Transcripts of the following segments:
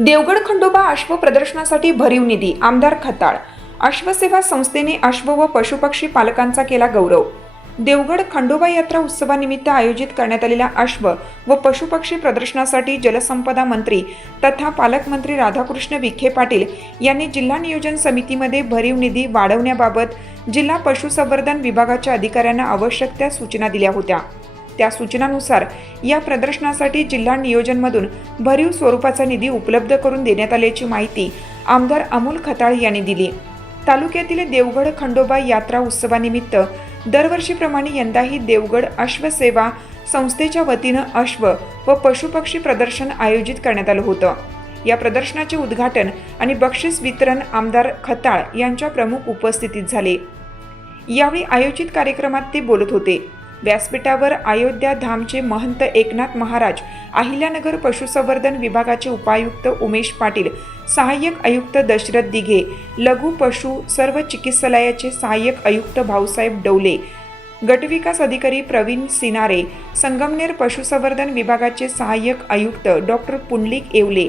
देवगड खंडोबा अश्व प्रदर्शनासाठी भरीव निधी आमदार खताळ. अश्वसेवा संस्थेने अश्व व पशुपक्षी पालकांचा केला गौरव. देवगड खंडोबा यात्रा उत्सवानिमित्त आयोजित करण्यात आलेल्या अश्व व पशुपक्षी प्रदर्शनासाठी जलसंपदा मंत्री तथा पालकमंत्री राधाकृष्ण विखे पाटील यांनी जिल्हा नियोजन समितीमध्ये भरीव निधी वाढवण्याबाबत जिल्हा पशुसंवर्धन विभागाच्या अधिकाऱ्यांना आवश्यक त्या सूचना दिल्या होत्या. त्या सूचनानुसार या प्रदर्शनासाठी जिल्हा नियोजनमधून भरीव स्वरूपाचा निधी उपलब्ध करून देण्यात आल्याची माहिती आमदार अमोल खताळ यांनी दिली. तालुक्यातील देवगड खंडोबा यात्रा उत्सवानिमित्त दरवर्षीप्रमाणे यंदाही देवगड अश्वसेवा संस्थेच्या वतीनं अश्व व पशुपक्षी प्रदर्शन आयोजित करण्यात आलं होतं. या प्रदर्शनाचे उद्घाटन आणि बक्षीस वितरण आमदार खताळ यांच्या प्रमुख उपस्थितीत झाले. यावेळी आयोजित कार्यक्रमात ते बोलत होते. व्यासपीठावर अयोध्या धामचे महंत एकनाथ महाराज अहिल्यानगर पशुसंवर्धन विभागाचे उपायुक्त उमेश पाटील सहाय्यक आयुक्त दशरथ दिघे लघु पशु सर्व चिकित्सालयाचे सहाय्यक आयुक्त भाऊसाहेब डवले गटविकास अधिकारी प्रवीण सिनारे संगमनेर पशुसंवर्धन विभागाचे सहाय्यक आयुक्त डॉक्टर पुंडलिक येवले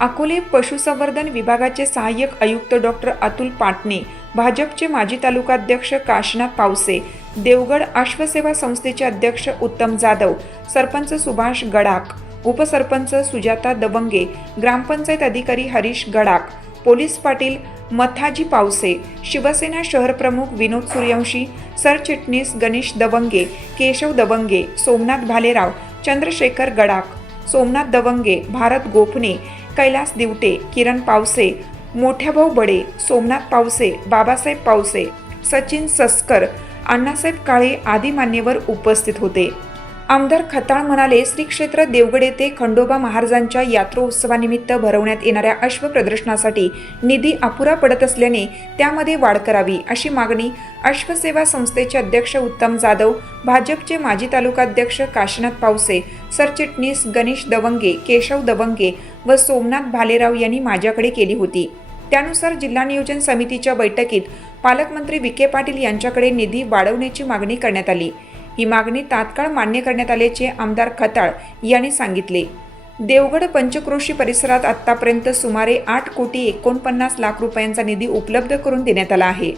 अकोले पशुसंवर्धन विभागाचे सहाय्यक आयुक्त डॉक्टर अतुल पाटणे भाजपचे माजी तालुकाध्यक्ष काशनाथ पावसे देवगड अश्वसेवा संस्थेचे अध्यक्ष उत्तम जाधव सरपंच सुभाष गडाक उपसरपंच सुजाता दबंगे ग्रामपंचायत अधिकारी हरीश गडाक पोलीस पाटील मथाजी पावसे शिवसेना शहर प्रमुख विनोद सूर्यवंशी सरचिटणीस गणेश दबंगे केशव दबंगे सोमनाथ भालेराव चंद्रशेखर गडाक सोमनाथ दवंगे भारत गोपणे कैलास दिवटे किरण पावसे मोठ्याभाऊ बडे सोमनाथ पावसे बाबासाहेब पावसे सचिन सस्कर अण्णासाहेब काळे आदी मान्यवर उपस्थित होते. आमदार खताळ म्हणाले श्री क्षेत्र देवगड येथे खंडोबा महाराजांच्या यात्रोत्सवानिमित्त भरवण्यात येणाऱ्या अश्व प्रदर्शनासाठी निधी अपुरा पडत असल्याने त्यामध्ये वाढ करावी अशी मागणी अश्वसेवा संस्थेचे अध्यक्ष उत्तम जाधव भाजपचे माजी तालुकाध्यक्ष काशीनाथ पावसे सरचिटणीस गणेश दवंगे केशव दवंगे व सोमनाथ भालेराव यांनी माझ्याकडे केली होती. त्यानुसार जिल्हा नियोजन समितीच्या बैठकीत पालकमंत्री विखे पाटील यांच्याकडे निधी वाढवण्याची मागणी करण्यात आली. ही मागणी तात्काळ मान्य करण्यात आल्याचे आमदार खताळ यांनी सांगितले. देवगड पंचक्रोशी परिसरात आतापर्यंत सुमारे आठ कोटी एकोणपन्नास लाख रुपयांचा निधी उपलब्ध करून देण्यात आला आहे.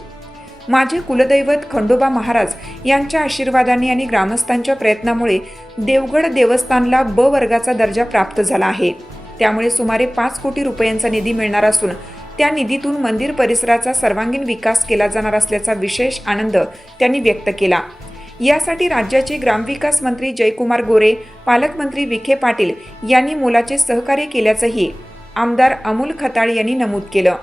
माझे कुलदैवत खंडोबा महाराज यांच्या आशीर्वादाने आणि ग्रामस्थांच्या प्रयत्नामुळे देवगड देवस्थानला ब वर्गाचा दर्जा प्राप्त झाला आहे. त्यामुळे सुमारे पाच कोटी रुपयांचा निधी मिळणार असून त्या निधीतून मंदिर परिसराचा सर्वांगीण विकास केला जाणार असल्याचा विशेष आनंद त्यांनी व्यक्त केला. यासाठी राज्याचे ग्रामविकास मंत्री जयकुमार गोरे पालकमंत्री विखे पाटील यांनी मोलाचे सहकार्य केल्याचंही आमदार अमोल खताळ यांनी नमूद केलं.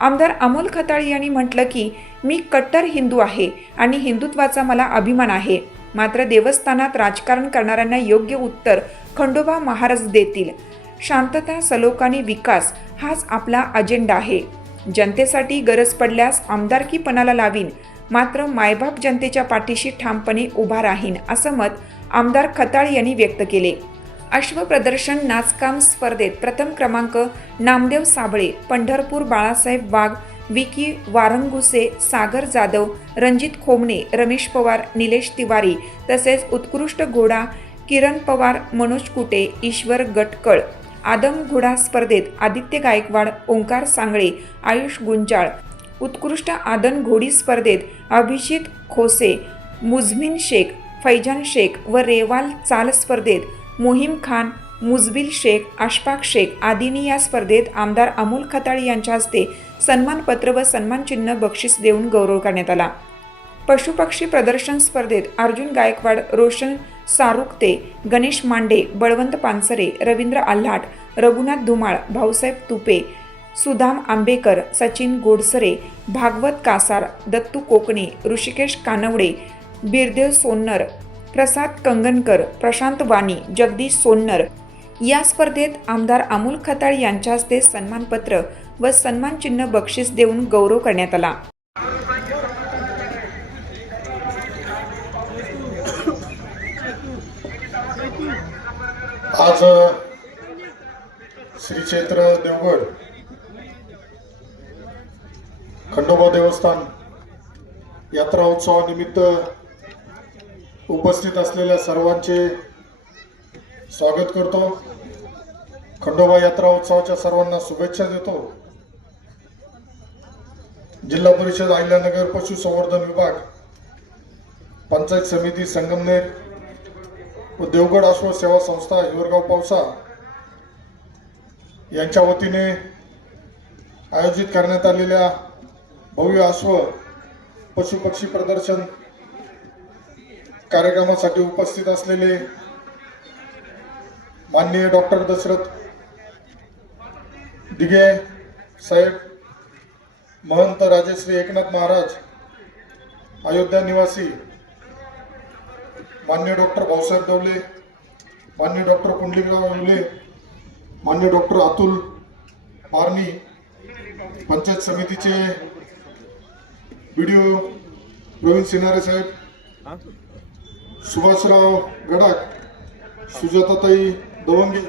आमदार अमोल खताळ यांनी म्हटलं की मी कट्टर हिंदू आहे आणि हिंदुत्वाचा मला अभिमान आहे. मात्र देवस्थानात राजकारण करणाऱ्यांना योग्य उत्तर खंडोबा महाराज देतील. शांतता सलोखानी विकास हाच आपला अजेंडा आहे. जनतेसाठी गरज पडल्यास आमदारकीपणाला लावीन. मात्र मायबाप जनतेच्या पाठीशी ठामपणे उभा राहीन असं मत आमदार खताळ यांनी व्यक्त केले. अश्व प्रदर्शन नाचकाम स्पर्धेत प्रथम क्रमांक नामदेव साबळे पंढरपूर बाळासाहेब वाघ विकी वारंगुसे सागर जाधव रणजित खोमणे रमेश पवार निलेश तिवारी तसेच उत्कृष्ट घोडा किरण पवार मनोज कुटे ईश्वर गटकळ आदम घोडा स्पर्धेत आदित्य गायकवाड ओंकार सांगळे आयुष गुंजाळ उत्कृष्ट आदन घोडी स्पर्धेत अभिजित खोसे मुझमिन शेख फैजान शेख व रेवाल चाल स्पर्धेत मोहीम खान मुजबिल शेख आशफाक शेख आदींनी या स्पर्धेत आमदार अमोल खताळी यांच्या हस्ते सन्मानपत्र व सन्मानचिन्ह बक्षीस देऊन गौरव करण्यात आला. पशुपक्षी प्रदर्शन स्पर्धेत अर्जुन गायकवाड रोशन सारुकते गणेश मांडे बळवंत पानसरे रवींद्र आल्हाट रघुनाथ धुमाळ भाऊसाहेब तुपे सुदाम आंबेकर सचिन गोडसरे भागवत कासार दत्तू कोकणे ऋषिकेश कानवडे बिरदेव सोन्नर प्रसाद कंगनकर प्रशांत वाणी जगदीश सोन्नर. या स्पर्धेत आमदार अमोल खताळ यांच्या हस्ते सन्मानपत्र व सन्मानचिन्ह बक्षीस देऊन गौरव करण्यात आला. आज श्री क्षेत्र देवगड खंडोबा देवस्थान यात्रा उत्सवानिमित्त उपस्थित असलेल्या सर्वांचे स्वागत करतो. खंडोबा यात्रा उत्सवाच्या सर्वांना शुभेच्छा देतो. जिल्हा परिषद अहिल्यानगर पशुसंवर्धन विभाग पंचायत समिती संगमनेर व देवगड अश्व सेवा संस्था हिवरगाव पावसा यांच्या वतीने आयोजित करण्यात आलेल्या भव्य अश्व पशुपक्षी प्रदर्शन कार्यक्रमासाठी उपस्थित असलेले माननीय डॉक्टर दशरथ दिघे साहेब महंत राजेश्री एकनाथ महाराज अयोध्या निवासी मान्य डॉक्टर भाऊसाहेब दवले मान्य डॉक्टर पुंडलिकराव येवले मान्य डॉक्टर अतुल पारणी पंचायत समितीचे व्हिडिओ प्रवीण सिन्हारे साहेब सुभाषराव गडाख सुजाताताई दवंगे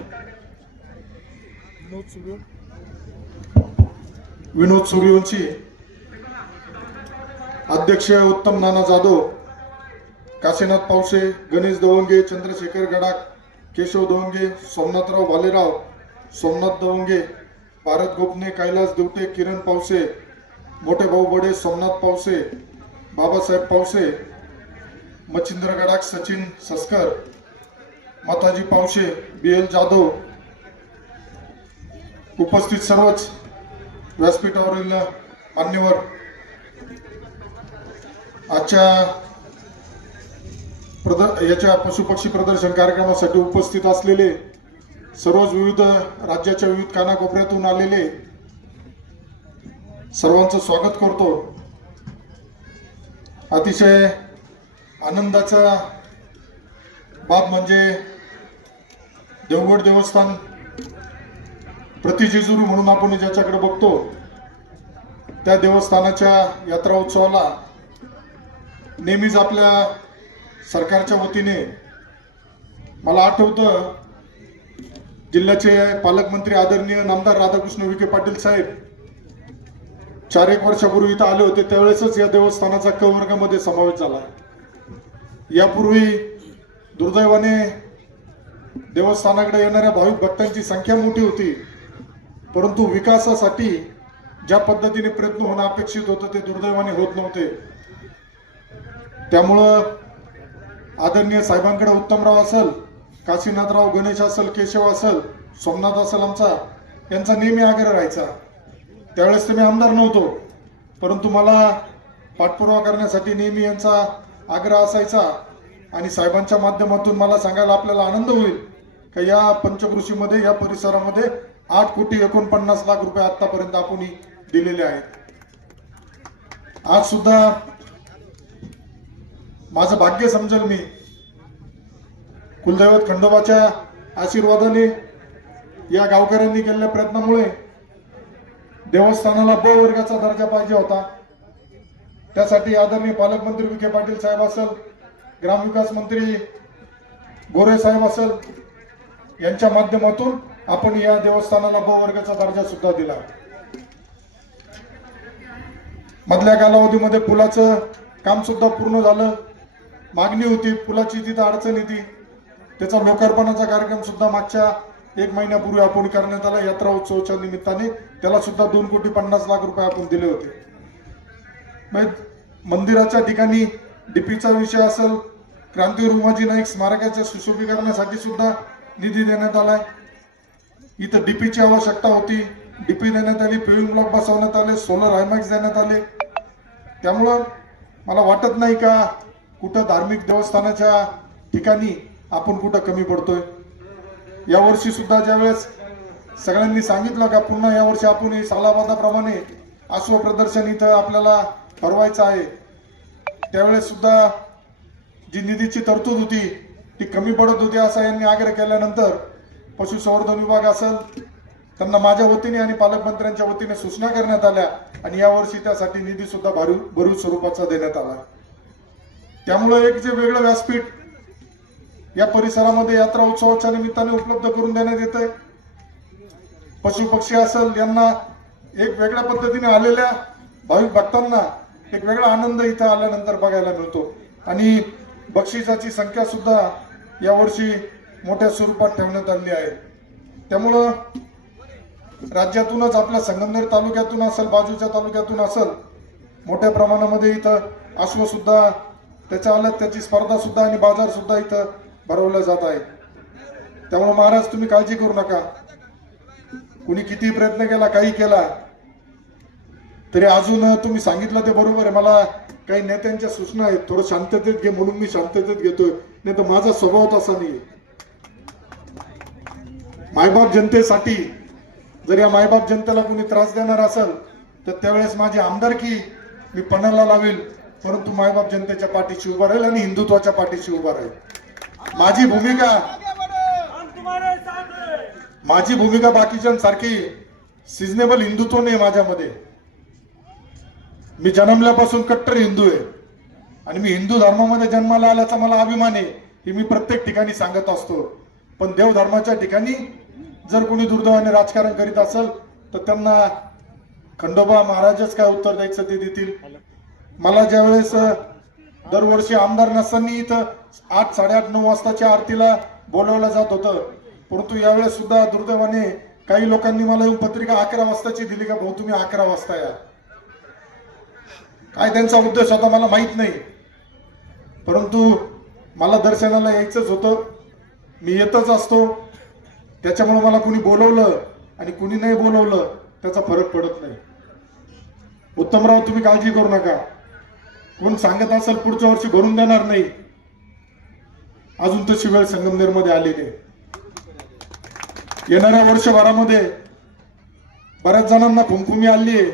विनोद सूर्यवंशी अध्यक्ष उत्तम नाना जाधव काशीनाथ पावसे गणेश दवंगे चंद्रशेखर गडाख केशव दवंगे सोमनाथराव भालेराव सोमनाथ दवंगे भारत गोपने कैलास देवटे किरण पावसे मोठे भाऊ बडे सोमनाथ पावसे बाबासाहेब पावसे मच्छिंद्र गडाख सचिन सस्कर माताजी पावशे बी एल जाधव उपस्थित सर्वच व्यासपीठावरील मान्यवर. आजच्या प्रद याच्या पशुपक्षी प्रदर्शन कार्यक्रमासाठी उपस्थित असलेले सर्वच विविध राज्याच्या विविध कानाकोपऱ्यातून आलेले सर्वांचं स्वागत करतो. अतिशय आनंदाचा बाब म्हणजे देवगड देवस्थान प्रतिजेजुरी म्हणून आपण ज्याच्याकडे बघतो त्या देवस्थानाच्या यात्रा उत्सवाला नेहमीच आपल्या सरकारच्या वतीने मला आठवतं जिल्ह्याचे पालकमंत्री आदरणीय नामदार राधाकृष्ण विखे पाटील साहेब चार एक वर्षापूर्वी इथं आले होते त्यावेळेसच या देवस्थानाचा क वर्गामध्ये समावेश झाला यापूर्वी दुर्दैवाने देवस्थानाकडे येणाऱ्या भाविक भक्तांची संख्या मोठी होती परंतु विकासासाठी ज्या पद्धतीने प्रयत्न होणं अपेक्षित होतं ते दुर्दैवाने होत नव्हते. त्यामुळं आदरणीय साहेबांकडे उत्तमराव असेल काशीनाथराव गणेश असेल केशव असेल सोमनाथ असेल आमचा यांचा नेहमी आग्रह राहायचा. त्यावेळेस तर मी आमदार नव्हतो. परंतु मला पाठपुरावा करण्यासाठी नेहमी यांचा आग्रह असायचा आणि साहेबांच्या माध्यमातून मला सांगायला आपल्याला आनंद होईल का या पंचकृषीमध्ये या परिसरामध्ये आठ कोटी एकोणपन्नास लाख रुपये आतापर्यंत आपण दिलेले आहेत. आज सुद्धा माझं भाग्य समजेल मी. कुलदैवत खंडोबाच्या आशीर्वादाने या गावकऱ्यांनी केलेल्या प्रयत्नामुळे देवस्थानाला ब वर्गाचा दर्जा पाहिजे होता. त्यासाठी आदरणीय पालकमंत्री विखे पाटील साहेब असेल ग्रामविकास मंत्री गोरे साहेब असेल यांच्या माध्यमातून आपण या देवस्थानाला ब वर्गाचा दर्जा सुद्धा दिला. मधल्या कालावधीमध्ये पुलाचं काम सुद्धा पूर्ण झालं. मागणी होती पुलाची तिथं अडचण येते. त्याचा लोकार्पणाचा कार्यक्रम सुद्धा मागच्या एक महिन्यापूर्वी आपण करण्यात आला यात्रा उत्सवाच्या निमित्ताने त्याला सुद्धा दोन कोटी पन्नास लाख रुपये आपण दिले होते. मंदिराच्या ठिकाणी डीपीचा विषय असेल क्रांतीवीर उमाजी नाईक स्मारकाच्या सुशोभीकरणासाठी सुद्धा निधी देण्यात आलाय. इथं डीपीची आवश्यकता होती. डीपी देण्यात आली पेविंग ब्लॉक बसवण्यात आले सोलर हायमॅक्स देण्यात आले. त्यामुळं मला वाटत नाही का कुठं धार्मिक देवस्थानाच्या ठिकाणी आपण कुठं कमी पडतोय. यावर्षी सुद्धा ज्यावेळेस सगळ्यांनी सांगितलं का पुन्हा यावर्षी आपण सालाबादाप्रमाणे अश्व प्रदर्शन इथं आपल्याला ठरवायचं आहे त्यावेळेस सुद्धा जी निधीची तरतूद होती ती कमी पडत होती असा यांनी आग्रह केल्यानंतर पशुसंवर्धन विभाग असेल त्यांना माझ्या वतीने आणि पालकमंत्र्यांच्या वतीने सूचना करण्यात आल्या आणि यावर्षी त्यासाठी निधी सुद्धा भरू भरू स्वरूपाचा देण्यात आला. त्यामुळे एक जे वेगळं व्यासपीठ या परिसरामध्ये यात्रा उत्सवाच्या निमित्ताने उपलब्ध करून देण्यात येत आहे. पशु पक्षी असेल यांना एक वेगळ्या पद्धतीने आलेल्या भाविक भक्तांना एक वेगळा आनंद इथं आल्यानंतर बघायला मिळतो. आणि बक्षिसाची संख्या सुद्धा यावर्षी मोठ्या स्वरूपात ठेवण्यात आली आहे. त्यामुळं राज्यातूनच आपल्या संगमनेर तालुक्यातून असेल बाजूच्या तालुक्यातून असेल मोठ्या प्रमाणामध्ये इथं अश्वसुद्धा त्याच्या आल्यात त्याची स्पर्धा सुद्धा आणि बाजार सुद्धा इथं भरवल्या जात आहे. त्यामुळे महाराज तुम्ही काळजी करू नका. कुणी किती प्रयत्न केला काही केला तरी अजून तुम्ही सांगितलं ते बरोबर आहे. मला काही नेत्यांच्या सूचना आहेत. थोडं शांततेत घे म्हणून मी शांततेत घेतोय. नाही तर माझा स्वभाव तसा नाही मायबाप जनतेसाठी जर या मायबाप जनतेला कुणी त्रास देणार असेल तर त्यावेळेस माझी आमदारकी मी पणाला लावेल. परंतु मायबाप जनतेच्या पाठीशी उभा राहील आणि हिंदुत्वाच्या पाठीशी उभा राहील. माझी भूमिका माझी भूमिका बाकीच्यांसारखी सिजनेबल हिंदुत्व नाही माझ्यामध्ये. मी जन्मल्यापासून कट्टर हिंदू आहे. आणि मी हिंदू धर्मामध्ये जन्माला आल्याचा मला अभिमान आहे हे मी प्रत्येक ठिकाणी सांगत असतो. पण देव धर्माच्या ठिकाणी जर कोणी दुर्दैवाने राजकारण करीत असेल तर त्यांना खंडोबा महाराजच काय उत्तर द्यायचं ते देतील. मला ज्यावेळेस दरवर्षी आमदार नसताना इथं आठ साडेआठ नऊ वाजताच्या आरतीला बोलवलं जात होतं. परंतु यावेळेस सुद्धा दुर्दैवाने काही लोकांनी मला येऊन पत्रिका अकरा वाजताची दिली का भाऊ तुम्ही अकरा वाजता या. काय त्यांचा उद्देश होता मला माहीत नाही. परंतु मला दर्शनाला यायचंच होतं. मी येतच असतो. त्याच्यामुळे मला कुणी बोलवलं आणि कुणी नाही बोलवलं त्याचा फरक पडत नाही. उत्तमराव तुम्ही काळजी करू नका. कोण सांगत असेल पुढच्या वर्षी भरून देणार नाही. अजून तशी वेळ संगमनेरमध्ये आलेली नाही येणाऱ्या वर्षभरामध्ये बऱ्याच जणांना खुमखुमी आली आहे.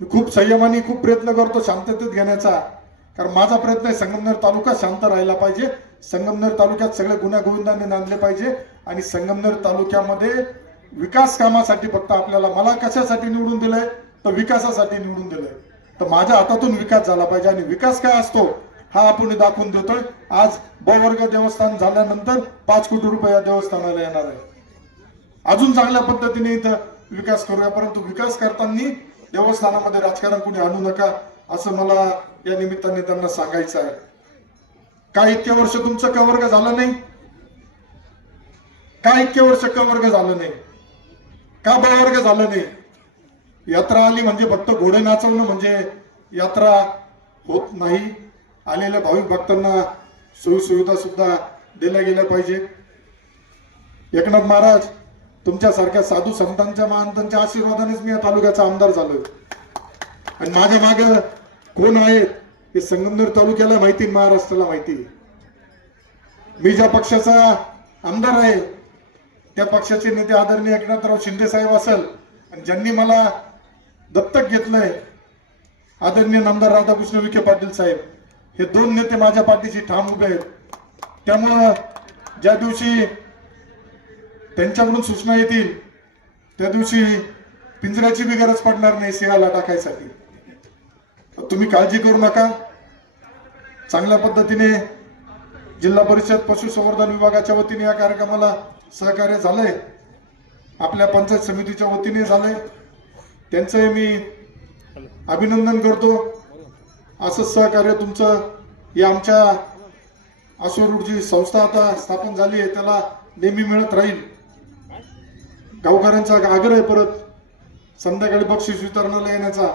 मी खूप संयमाने खूप प्रयत्न करतो शांततेत घेण्याचा. कारण माझा प्रयत्न आहे संगमनेर तालुका शांत राहिला पाहिजे. संगमनेर तालुक्यात सगळे गुन्हा गोविंदाने नांदले पाहिजे. आणि संगमनेर तालुक्यामध्ये विकास कामासाठी फक्त आपल्याला मला कशासाठी निवडून दिलंय? तर विकासासाठी निवडून दिलंय. तर माझ्या हातातून विकास झाला पाहिजे आणि विकास काय असतो हा आपण दाखवून देतोय. आज बवर्ग वर्ग देवस्थान झाल्यानंतर पाच कोटी रुपये या देवस्थानाला येणार आहे. अजून चांगल्या पद्धतीने इथं विकास करूया परंतु विकास करताना देवस्थानामध्ये राजकारण कुणी आणू नका असं मला या निमित्ताने त्यांना सांगायचं आहे. काय इतके वर्ष तुमचं कवर्ग झालं नाही? का इतके वर्ष कवर्ग झालं नाही? का बवर्ग झालं नाही? यात्रा आली म्हणजे फक्त घोडे नाचवणं म्हणजे यात्रा होत नाही. आलेल्या भाविक भक्तांना सोयीसुविधा सुद्धा दिल्या गेल्या पाहिजे. एकनाथ महाराज तुमच्यासारख्या साधू संतांच्या महंतांच्या आशीर्वादानेच मी या तालुक्याचा आमदार झालोय. आणि माझ्या मागे कोण आहेत हे संगमनेर तालुक्याला माहिती महाराष्ट्राला माहिती मी ज्या पक्षाचा आमदार आहे त्या पक्षाचे नेते आदरणीय एकनाथराव शिंदे साहेब असेल आणि ज्यांनी मला दत्तक घेतलंय. आदरणीय नामदार राधाकृष्ण विखे पाटील साहेब हे दोन नेते माझ्या पाठीशी ठाम उभे आहेत. त्यामुळं ज्या दिवशी त्यांच्याकडून सूचना येतील त्या दिवशी पिंजऱ्याची बी गरज पडणार नाही सिंहाला टाकायसाठी. तुम्ही काळजी करू नका. चांगल्या पद्धतीने जिल्हा परिषद पशुसंवर्धन विभागाच्या वतीने या कार्यक्रमाला सहकार्य झालंय. आपल्या पंचायत समितीच्या वतीने झालंय. त्यांचंही मी अभिनंदन करतो. असंच सहकार्य तुमचं. या आमच्या अश्वरूढ जी संस्था आता स्थापन झाली आहे. त्याला नेहमी मिळत राहील. गावकऱ्यांचा आग्रह आहे परत. संध्याकाळी बक्षीस वितरणाला येण्याचा.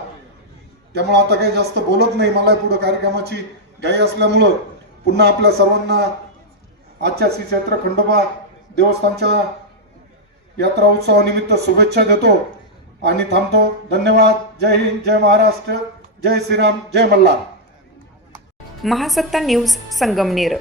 त्यामुळे आता काही जास्त बोलत नाही. मला पुढे कार्यक्रमाची घाई असल्यामुळं पुन्हा आपल्या सर्वांना आजच्या श्री क्षेत्र खंडोबा देवस्थानच्या यात्रा उत्सवानिमित्त शुभेच्छा देतो. आणि थांबतो. धन्यवाद. जय हिंद जय महाराष्ट्र. जय श्रीराम जय मल्हार. महासत्ता न्यूज संगमनेर.